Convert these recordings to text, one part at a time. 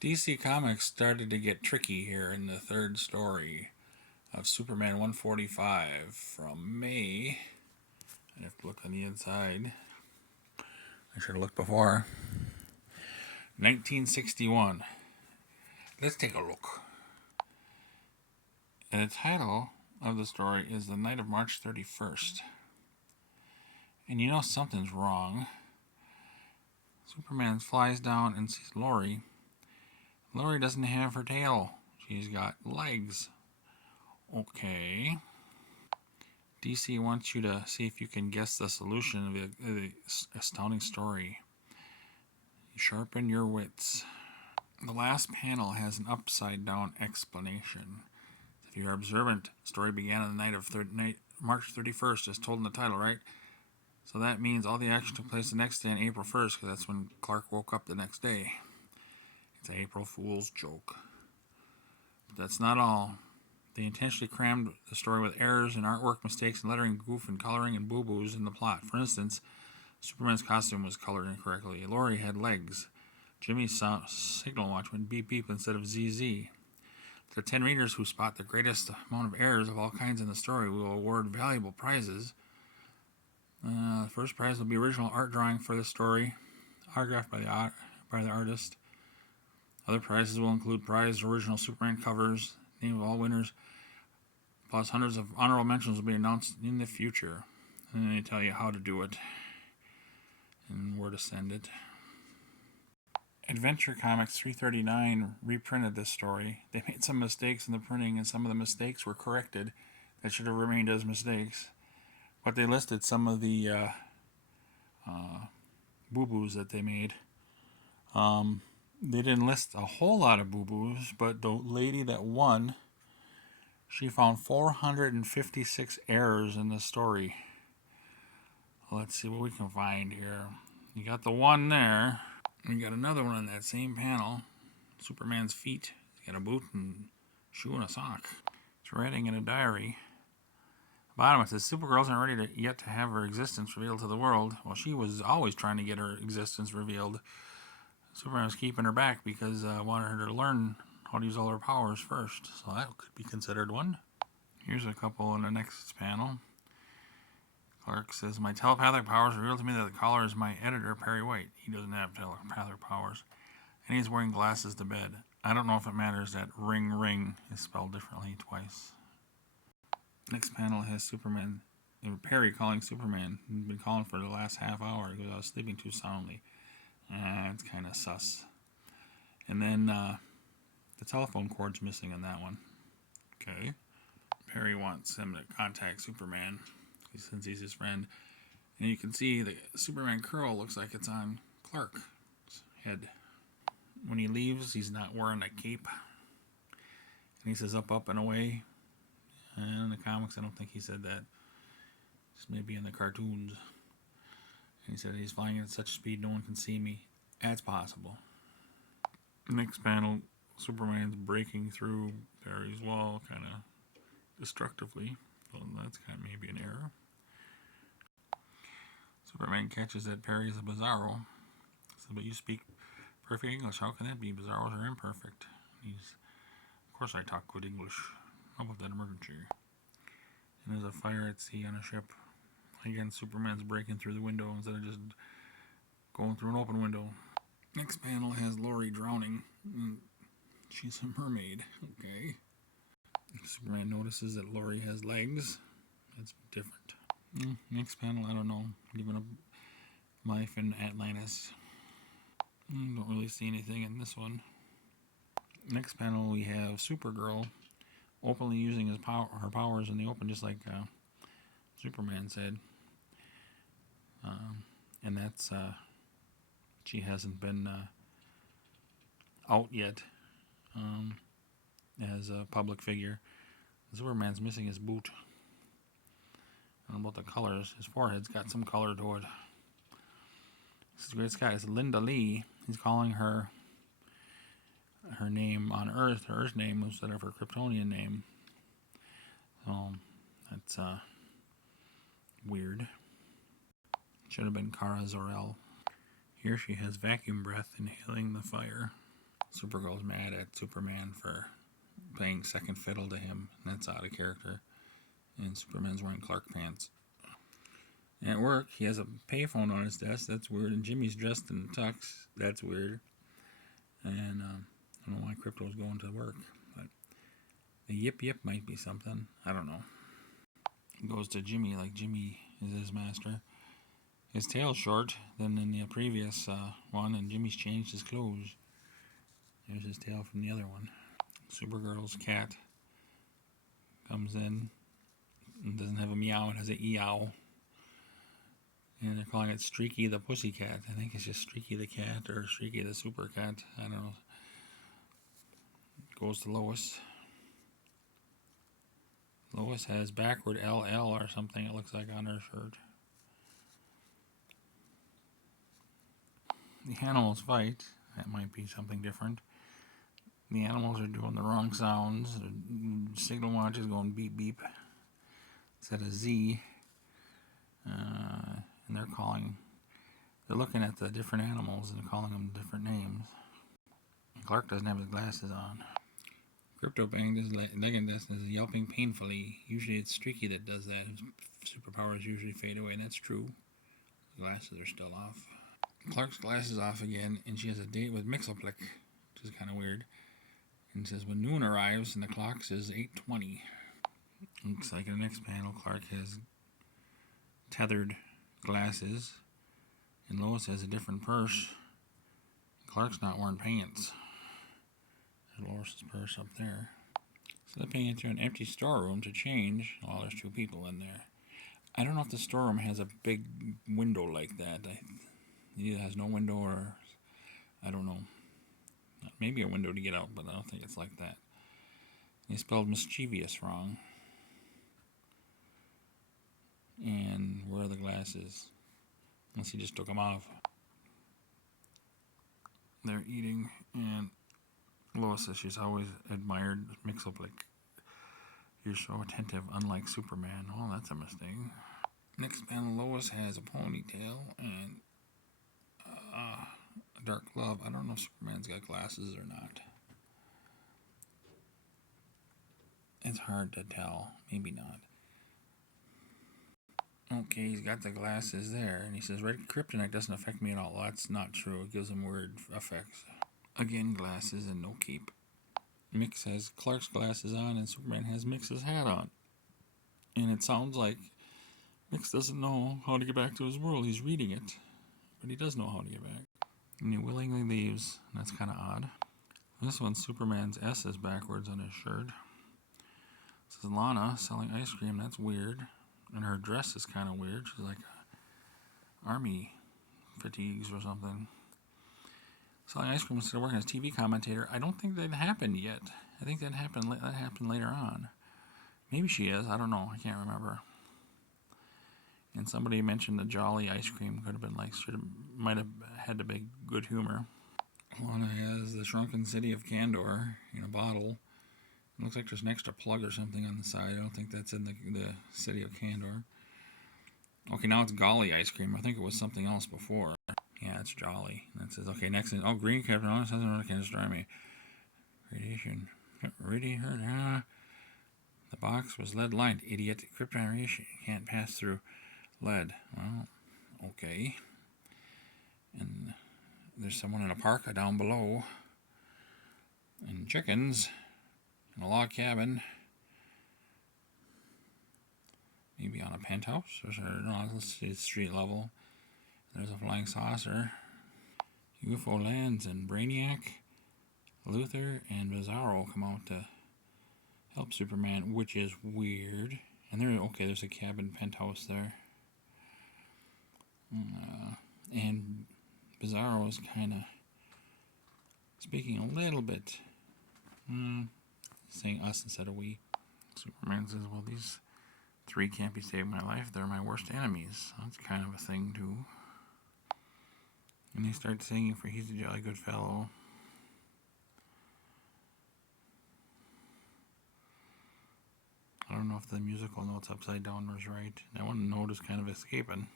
DC Comics started to get tricky here in the third story of Superman 145 from May. I have to look on the inside. I should have looked before. 1961. Let's take a look. And the title of the story is The Night of March 31st. And you know something's wrong. Superman flies down and sees Lori. Lori doesn't have her tail. She's got legs. Okay. DC wants you to see if you can guess the solution of the astounding story. Sharpen your wits. The last panel has an upside-down explanation. If you're observant, the story began on the night of March 31st, as told in the title, right? So that means all the action took place the next day on April 1st, because that's when Clark woke up the next day. It's an April Fool's joke. But that's not all. They intentionally crammed the story with errors and artwork mistakes and lettering goof and coloring and boo-boos in the plot. For instance, Superman's costume was colored incorrectly. Lori had legs. Jimmy's signal watch went beep beep instead of ZZ. To 10 readers who spot the greatest amount of errors of all kinds in the story, we will award valuable prizes. The first prize will be original art drawing for the story, autographed by the artist. Other prizes will include prized original Superman covers, name of all winners, plus hundreds of honorable mentions will be announced in the future. And then they tell you how to do it and where to send it. Adventure Comics 339 reprinted this story. They made some mistakes in the printing, and some of the mistakes were corrected that should have remained as mistakes. But they listed some of the boo-boos that they made. They didn't list a whole lot of boo-boos, but the lady that won, she found 456 errors in the story. Let's see what we can find here. You got the one there. We got another one on that same panel. Superman's feet. He's got a boot and shoe and a sock. It's writing in a diary. Bottom it says, Supergirl isn't ready yet to have her existence revealed to the world. Well, she was always trying to get her existence revealed. Superman was keeping her back because wanted her to learn how to use all her powers first. So that could be considered one. Here's a couple in the next panel. Clark says, my telepathic powers revealed to me that the caller is my editor, Perry White. He doesn't have telepathic powers. And he's wearing glasses to bed. I don't know if it matters that ring ring is spelled differently twice. Next panel has Superman, Perry calling Superman. He's been calling for the last half hour because I was sleeping too soundly. It's kind of sus. And then the telephone cord's missing in that one. Okay. Perry wants him to contact Superman since he's his friend. And you can see the Superman curl looks like it's on Clark's head. When he leaves, he's not wearing a cape. And he says up, up, and away. And in the comics, I don't think he said that. Just maybe in the cartoons. And he said he's flying at such speed no one can see me. That's possible. Next panel, Superman's breaking through Perry's wall kind of destructively. Well, that's kind of maybe an error. Superman catches that Perry is a Bizarro. So, but you speak perfect English. How can that be? Bizarros are imperfect. Of course I talk good English. How about that emergency? And there's a fire at sea on a ship. Again, Superman's breaking through the window instead of just going through an open window. Next panel has Lori drowning. She's a mermaid. Okay. Superman notices that Lori has legs. That's different. Next panel, I don't know. Giving up life in Atlantis. Don't really see anything in this one. Next panel, we have Supergirl openly using her powers in the open, just like Superman said. And that's she hasn't been out yet as a public figure. Superman's missing his boot. I don't know about the colors. His forehead's got some color to it. This is Great Scott. It's Linda Lee. He's calling her name on Earth, her Earth name instead of her Kryptonian name. So that's weird. Should have been Kara Zor-El. Here she has vacuum breath inhaling the fire. Supergirl's mad at Superman for playing second fiddle to him. That's out of character. And Superman's wearing Clark pants. And at work, he has a payphone on his desk. That's weird. And Jimmy's dressed in a tux. That's weird. And I don't know why Crypto's going to work. But the yip yip might be something. I don't know. He goes to Jimmy like Jimmy is his master. His tail's short than in the previous one, and Jimmy's changed his clothes. There's his tail from the other one. Supergirl's cat comes in and doesn't have a meow, it has an eow. And they're calling it Streaky the Pussycat. I think it's just Streaky the Cat or Streaky the Super Cat. I don't know. Goes to Lois. Lois has backward LL or something, it looks like, on her shirt. The animals fight. That might be something different. The animals are doing the wrong sounds. The signal watch is going beep beep instead of Z. And they're looking at the different animals and calling them different names. And Clark doesn't have his glasses on. Crypto banged his leg and is yelping painfully. Usually it's Streaky that does that. His superpowers usually fade away, and that's true. The glasses are still off. Clark's glasses off again, and she has a date with Mixoplick, which is kind of weird. And says when noon arrives and the clock says 8:20. Looks like in the next panel, Clark has tethered glasses, and Lois has a different purse. Clark's not wearing pants. There's Lois's purse up there. So they're paying into an empty storeroom to change. Oh, there's two people in there. I don't know if the storeroom has a big window like that. It either has no window or I don't know. Maybe a window to get out, but I don't think it's like that. They spelled mischievous wrong. And where are the glasses? Unless he just took them off. They're eating, and Lois says she's always admired Mixoplick. You're so attentive, unlike Superman. Oh, that's a mistake. Next panel, Lois has a ponytail and a dark glove. I don't know if Superman's got glasses or not. It's hard to tell. Maybe not. Okay, he's got the glasses there, and he says red kryptonite doesn't affect me at all. Well, that's not true. It gives him weird effects. Again, glasses and no cape. Mix has Clark's glasses on, and Superman has Mix's hat on. And it sounds like Mix doesn't know how to get back to his world. He's reading it, but he does know how to get back. And he willingly leaves. That's kind of odd. This one, Superman's S is backwards on his shirt. This is Lana selling ice cream. That's weird. And her dress is kind of weird. She's like army fatigues or something. Selling ice cream instead of working as TV commentator. I don't think that happened yet. I think that happened later on. Maybe she is. I don't know. I can't remember. And somebody mentioned the Jolly ice cream could have been like might have had a big good humor. Lana has the Shrunken City of Kandor in a bottle. It looks like there's an extra plug or something on the side. I don't think that's in the city of Kandor. Okay, now it's Golly ice cream. I think it was something else before. Yeah, it's Jolly. And it says, okay, next is, green Captain Honest hasn't really can destroy me. Radiation. The box was lead lined. Idiot. Krypton radiation can't pass through lead. Well, okay. And there's someone in a parka down below. And chickens. In a log cabin. Maybe on a penthouse? No, let's see, it's street level. There's a flying saucer. UFO lands and Brainiac, Luthor, and Bizarro come out to help Superman, which is weird. And there's a cabin penthouse there. And Bizarro is kind of speaking a little bit, saying us instead of we. Superman says, well, these three can't be saving my life. They're my worst enemies. That's kind of a thing, too. And he starts singing for He's a Jolly Good Fellow. I don't know if the musical notes upside down was right. That one note is kind of escaping.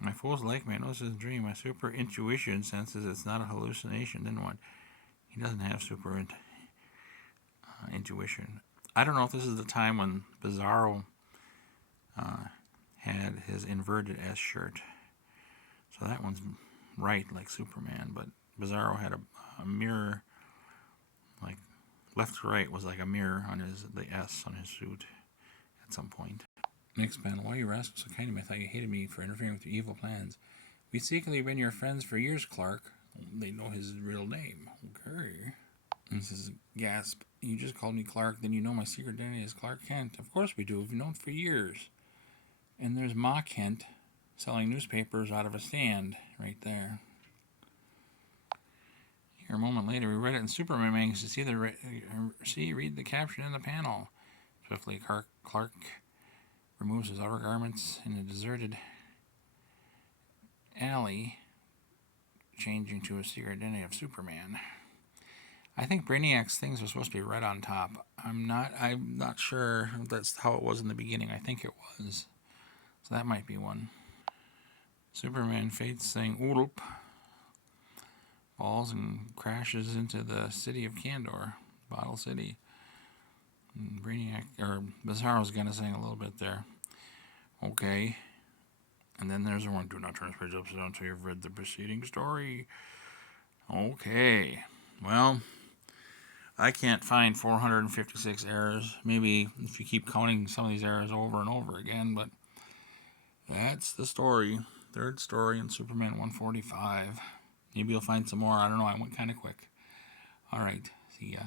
My fool's like me. I know this is a dream. My super intuition senses it's not a hallucination. Then what? He doesn't have super intuition. I don't know if this is the time when Bizarro had his inverted S shirt. So that one's right, like Superman. But Bizarro had a mirror, like left to right was like a mirror on the S on his suit at some point. Next panel. Why you rascals so kind to me? I thought you hated me for interfering with your evil plans. We've secretly been your friends for years, Clark. They know his real name. Okay. And this is gasp. You just called me Clark, then you know my secret identity is Clark Kent. Of course we do. We've known for years. And there's Ma Kent selling newspapers out of a stand right there. Here, a moment later, we read it in Superman magazine to read the caption in the panel. Swiftly, Clark removes his outer garments in a deserted alley, changing to a secret identity of Superman. I think Brainiac's things are supposed to be red on top. I'm not sure if that's how it was in the beginning. I think it was. So that might be one. Superman fades saying Oodle, falls and crashes into the city of Kandor, Bottle City. And Brainiac, or Bizarro's gonna sing a little bit there. Okay. And then there's the one, do not turn this page upside down until you've read the preceding story. Okay. Well, I can't find 456 errors. Maybe if you keep counting some of these errors over and over again, but that's the story. Third story in Superman 145. Maybe you'll find some more. I don't know. I went kind of quick. All right. See ya.